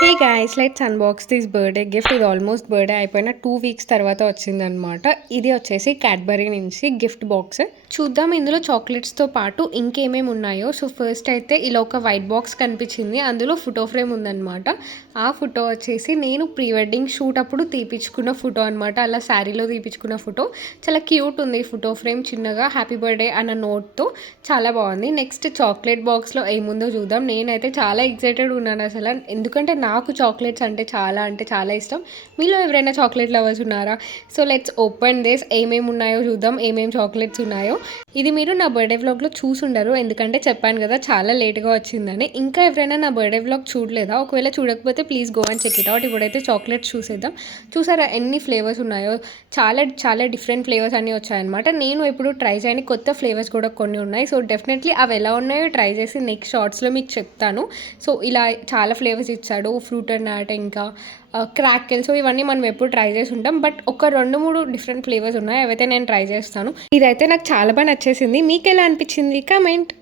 Hey guys, let's unbox this birthday gift. ఇది almost birthday అయిపోయిన 2 weeks తర్వాత వచ్చిందనమాట. ఇది వచ్చేసి క్యాడ్బరీ నుంచి గిఫ్ట్ బాక్స్. చూద్దాం ఇందులో చాక్లెట్స్తో పాటు ఇంకేమేమి ఉన్నాయో. సో ఫస్ట్ అయితే ఇలా ఒక వైట్ బాక్స్ కనిపించింది, అందులో ఫోటో ఫ్రేమ్ ఉందన్నమాట. ఆ ఫోటో వచ్చేసి నేను ప్రీ వెడ్డింగ్ షూట్ అప్పుడు తీపించుకున్న ఫోటో అనమాట. అలా శారీలో తీపించుకున్న ఫోటో. చాలా క్యూట్ ఉంది ఫోటో ఫ్రేమ్, చిన్నగా హ్యాపీ బర్త్డే అన్న నోట్తో. చాలా బాగుంది. నెక్స్ట్ చాక్లెట్ బాక్స్లో ఏముందో చూద్దాం. నేనైతే చాలా ఎక్సైటెడ్ ఉన్నాను అసలు, ఎందుకంటే నాకు చాక్లెట్స్ అంటే చాలా ఇష్టం. మీలో ఎవరైనా చాక్లెట్ లవర్స్ ఉన్నారా? So let's open this. ఏమేమి ఉన్నాయో చూద్దాం, ఏమేమి చాక్లెట్స్ ఉన్నాయో. ఇది మీరు నా బర్త్డే వ్లాగ్లో చూసుండరు, ఎందుకంటే చెప్పాను కదా చాలా లేట్గా వచ్చిందని. ఇంకా ఎవరైనా నా బర్త్డే వ్లాగ్ చూడలేదా? ఒకవేళ చూడకపోతే please go and check it out. ఇప్పుడైతే చాక్లెట్స్ చూసేద్దాం. చూసారా ఎన్ని ఫ్లేవర్స్ ఉన్నాయో? చాలా చాలా డిఫరెంట్ ఫ్లేవర్స్ అన్నీ వచ్చాయన్నమాట. నేను ఎప్పుడు ట్రై చేయని కొత్త ఫ్లేవర్స్ కూడా కొన్ని ఉన్నాయి. సో డెఫినెట్లీ అవి ఎలా ఉన్నాయో ట్రై చేసి నెక్స్ట్ షార్ట్స్లో మీకు చెప్తాను. సో ఇలా చాలా ఫ్లేవర్స్ ఇచ్చాడు, ఫ్రూట్ అండ్ నాట్, ఇంకా క్రాకెల్. సో ఇవన్నీ మనం ఎప్పుడు ట్రై చేసి ఉంటాం, బట్ ఒక 2-3 డిఫరెంట్ ఫ్లేవర్స్ ఉన్నాయి, అవైతే నేను ట్రై చేస్తాను. ఇదైతే నాకు చాలా బాగా నచ్చేసింది. మీకు ఎలా అనిపించింది? కమెంట్.